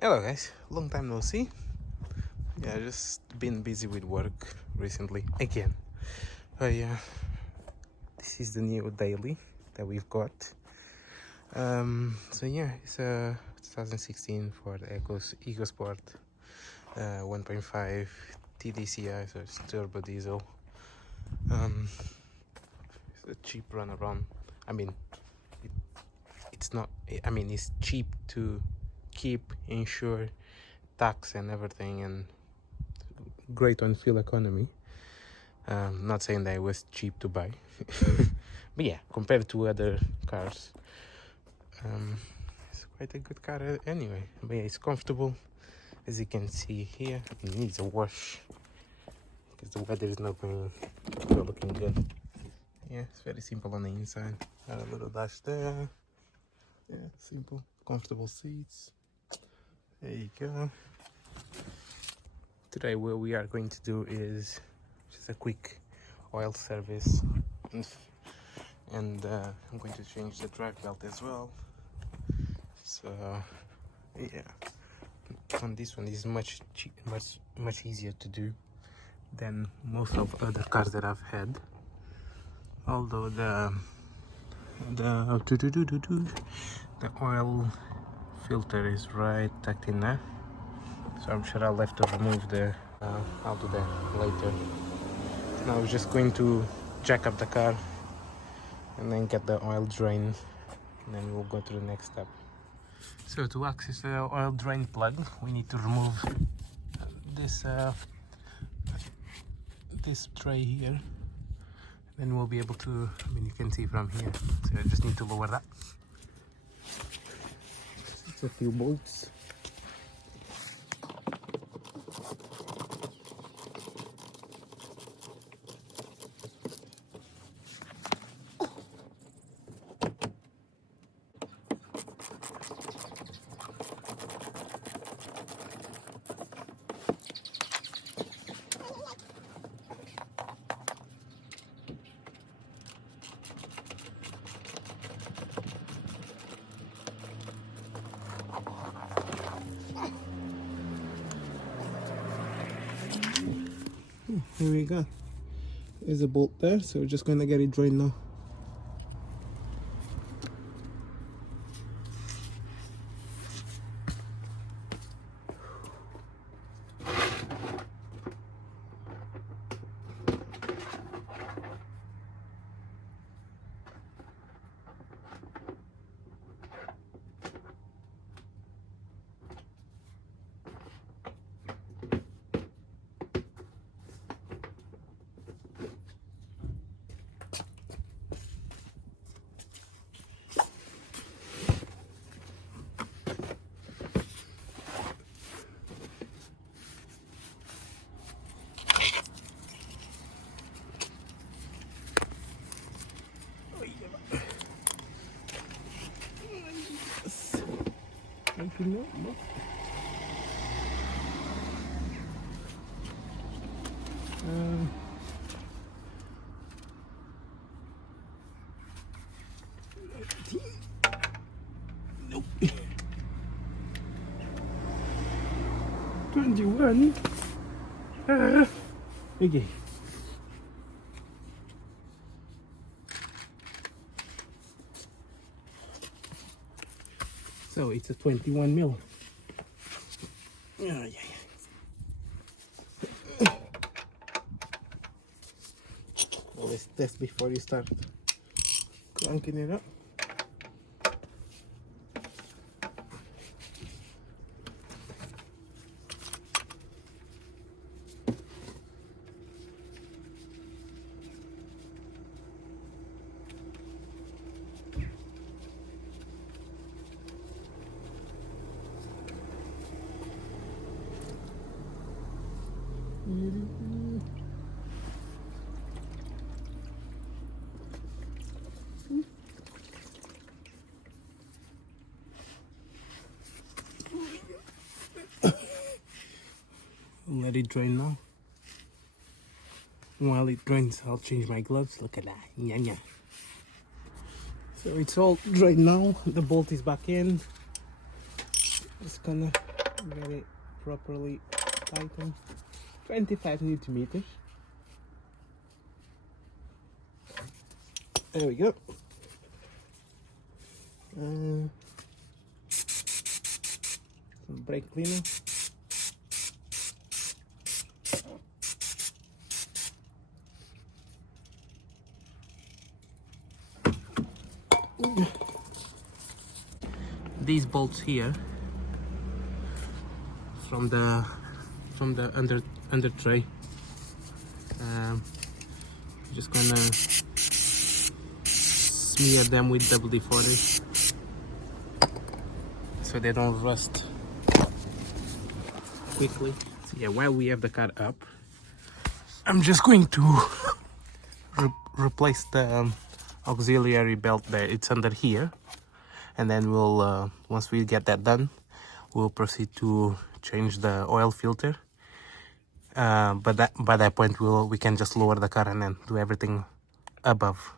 Hello guys, long time no see. Yeah, just been busy with work recently again. But yeah, this is the new daily that we've got. So yeah, it's a 2016 Ford EcoSport 1.5 TDCI, so it's turbo diesel. It's a cheap run around. I mean, it, it's not. I mean, it's cheap to keep, insure, tax and everything, and great on fuel economy. Not saying that it was cheap to buy, but yeah, compared to other cars, it's quite a good car anyway. But yeah, it's comfortable, as you can see here. It needs a wash because the weather is not looking good. Yeah, it's very simple on the inside. Got a little dash there. Yeah, simple, comfortable seats. There you go. Today what we are going to do is just a quick oil service, and I'm going to change the drive belt as well. So yeah, on this one is much easier to do than most of other cars that I've had. Although the oil filter is right tucked in there, so I'm sure I'll have to remove the I'll do that later. Now I was just going to jack up the car and then get the oil drain, and then we'll go to the next step. So to access the oil drain plug, we need to remove this this tray here. Then we'll be able to, I mean, you can see from here. So I just need to lower that. It's a few bolts. Here we go. There's a bolt there, so we're just going to get it drained now. Nope. 21. Okay. So it's a 21 mil. Yeah. Always test before you start cranking it up. Let it drain now. While it drains, I'll change my gloves. Look at that. Yeah. So it's all drained now. The bolt is back in. Just gonna very properly tightened. 25 newton-meters. There we go. Some brake cleaner. These bolts here from the under tray. Just gonna smear them with WD-40 so they don't rust quickly. So yeah, while we have the car up, I'm just going to replace the auxiliary belt there. It's under here, and then we'll once we get that done, we'll proceed to change the oil filter. But by that point we can just lower the car and then do everything above.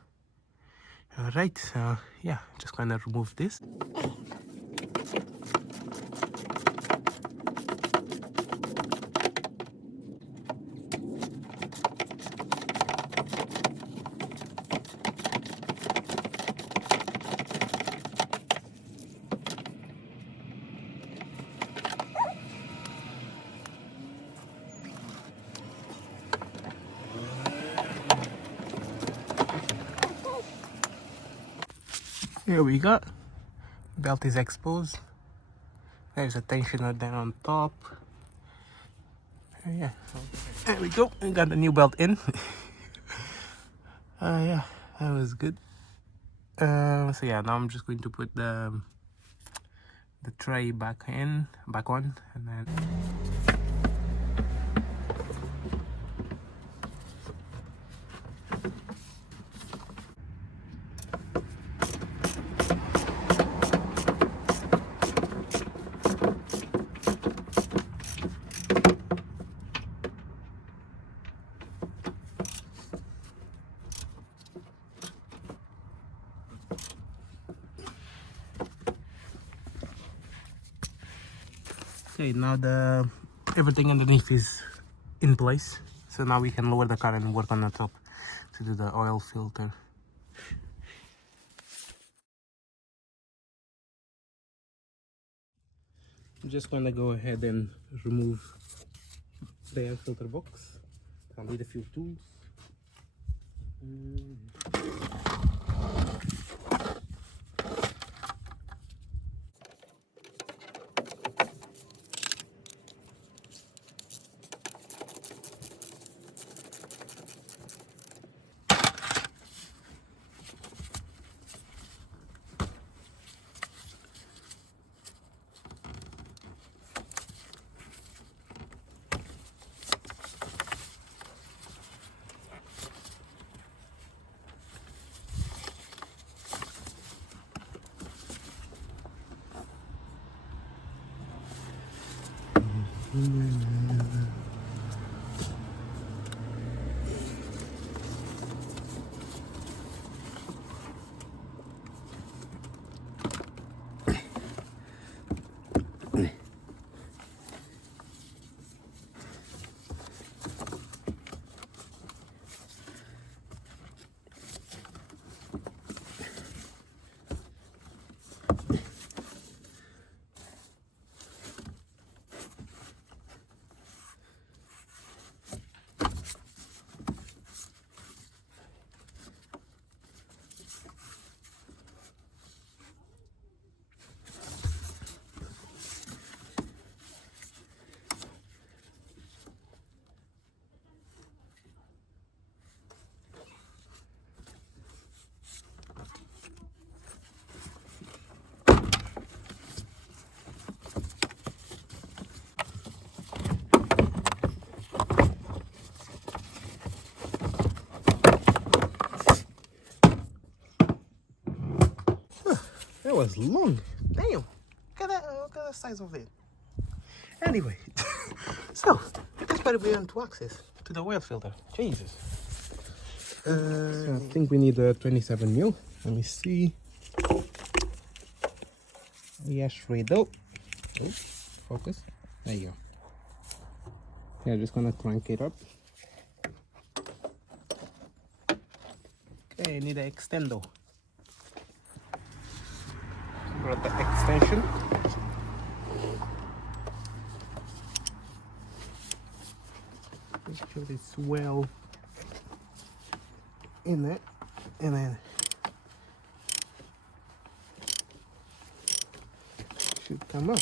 All right, so yeah, just gonna remove this. Here we go. Belt is exposed. There's a tensioner there on top. Yeah, there we go. We got the new belt in. Yeah, that was good. So yeah, now I'm just going to put the tray back on, and then. Okay, now everything underneath is in place, so now we can lower the car and work on the top to do the oil filter. I'm just gonna go ahead and remove the air filter box. I'll need a few tools. That was long. Damn. Look at the size of it. Anyway, so that's better be on to access to the oil filter. Jesus. So I think we need a 27 mil. Let me see. Yes, read out. Oh, focus. There you go. Yeah, just gonna crank it up. Okay, need an extendo. Got the extension. Make sure it's well in it, and then it should come up.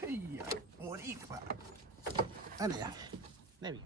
Hey, Morifa. Allez, there we go.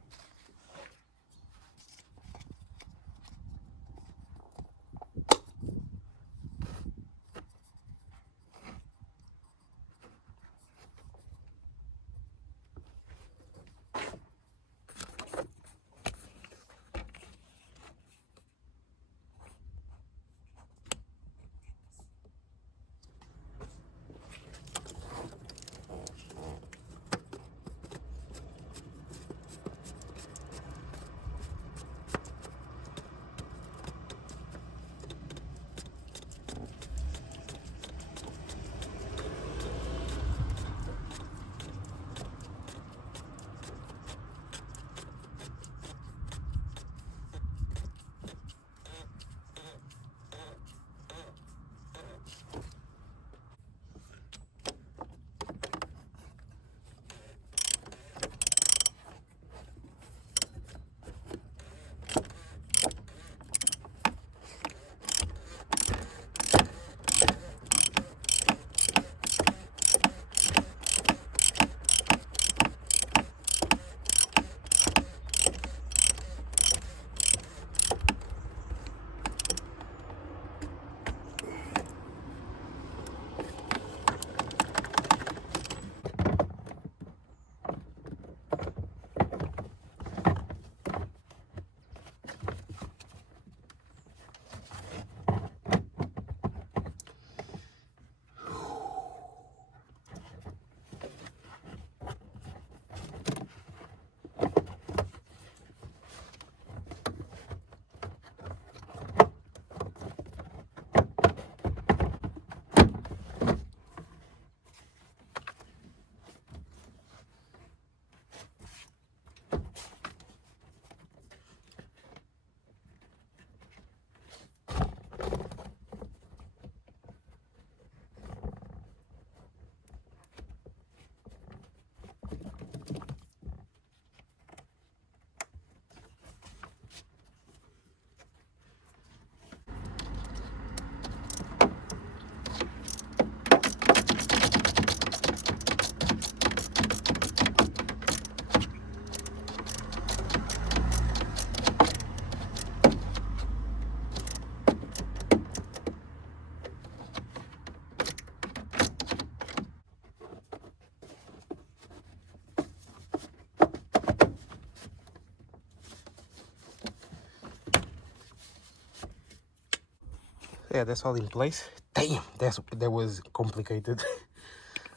Yeah, that's all in place. Damn, that was complicated.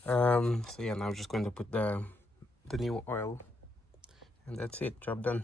So yeah, now I'm just going to put the new oil, and that's it. Job done.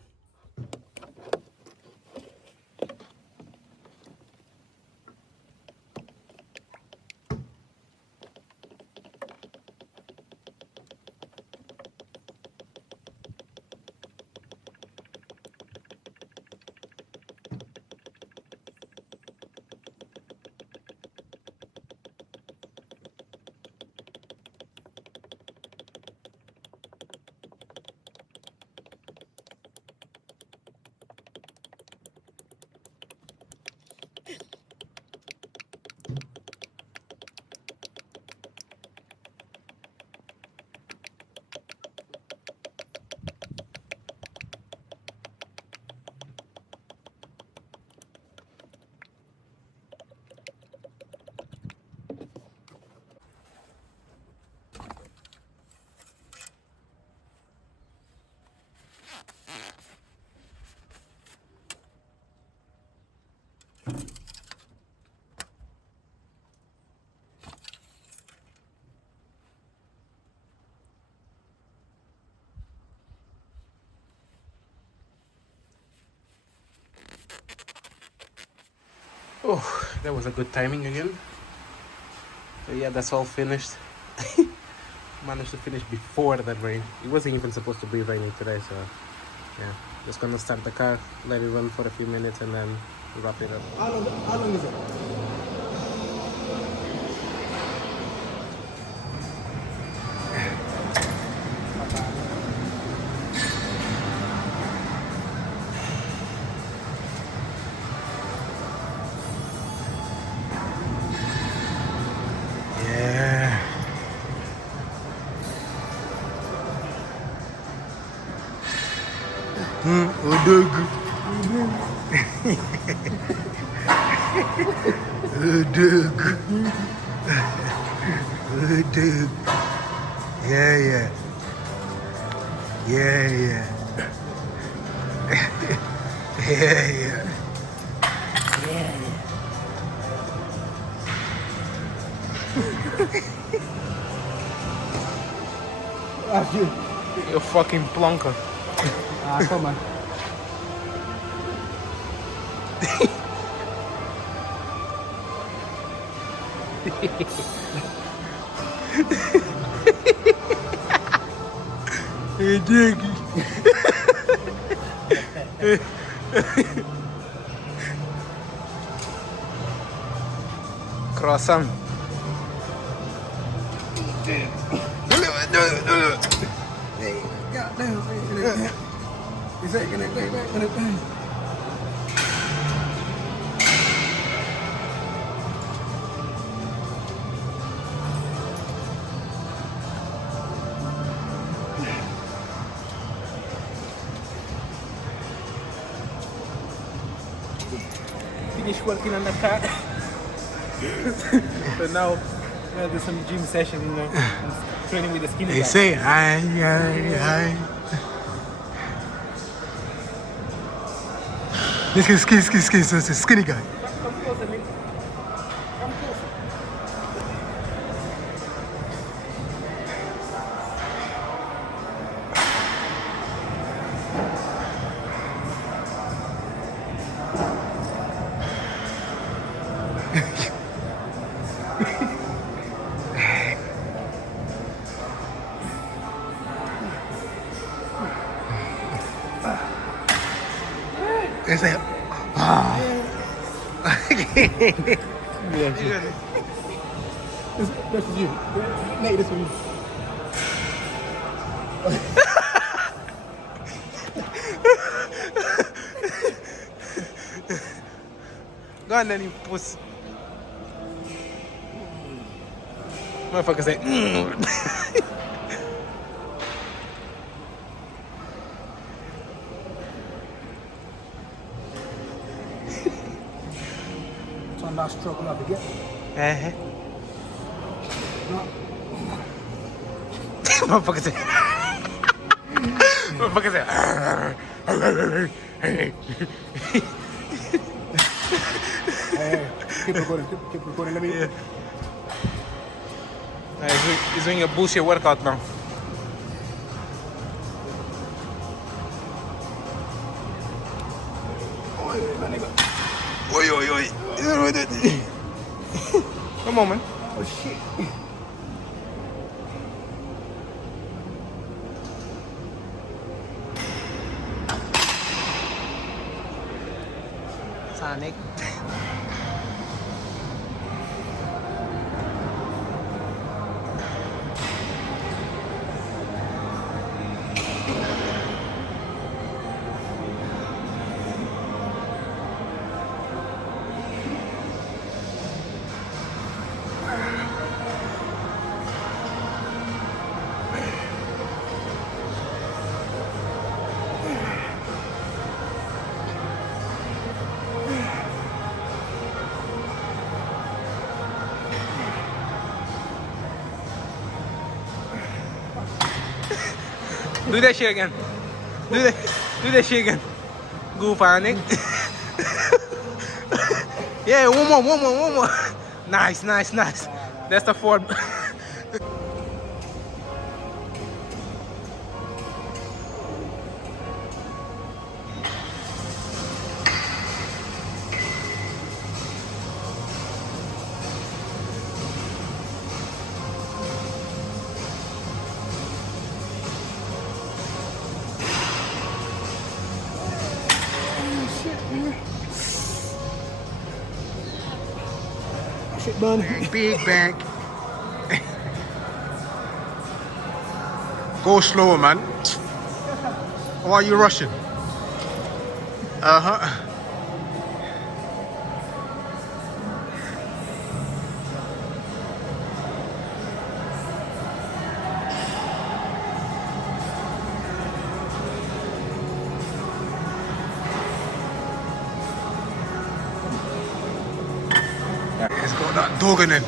Oh, that was a good timing again. So yeah, that's all finished. Managed to finish before that rain. It wasn't even supposed to be raining today, so yeah. Just gonna start the car, let it run for a few minutes, and then wrap it up. How long is it? Yeah. Udug. Udug. Udug. Yeah, yeah. Yeah, yeah. Yeah, yeah. You fucking plonker. Come on. Hey, Diggy. Croissant. Finish working on the car. So now I'm gonna do some gym session, training with the skinny They guy. say hi. This is skinny guy. Come closer, Nick. Come closer. They say, This is you. Nate, this one. go on then, you puss. Motherfucker say, Turn that struggle up again. Motherfucker say, motherfucker say, Hey, keep recording. Keep recording. Let me. Yeah. He's doing a bullshit workout now. Oi, oi, oi. Come on, man. Oh shit. Sonic. Do that shit again. Do that shit again. Goof on it. Yeah, one more. Nice. That's the fourth. Shit, man. Big bag. Go slower, man. Why are you rushing? Uh-huh. It's got that dog in it.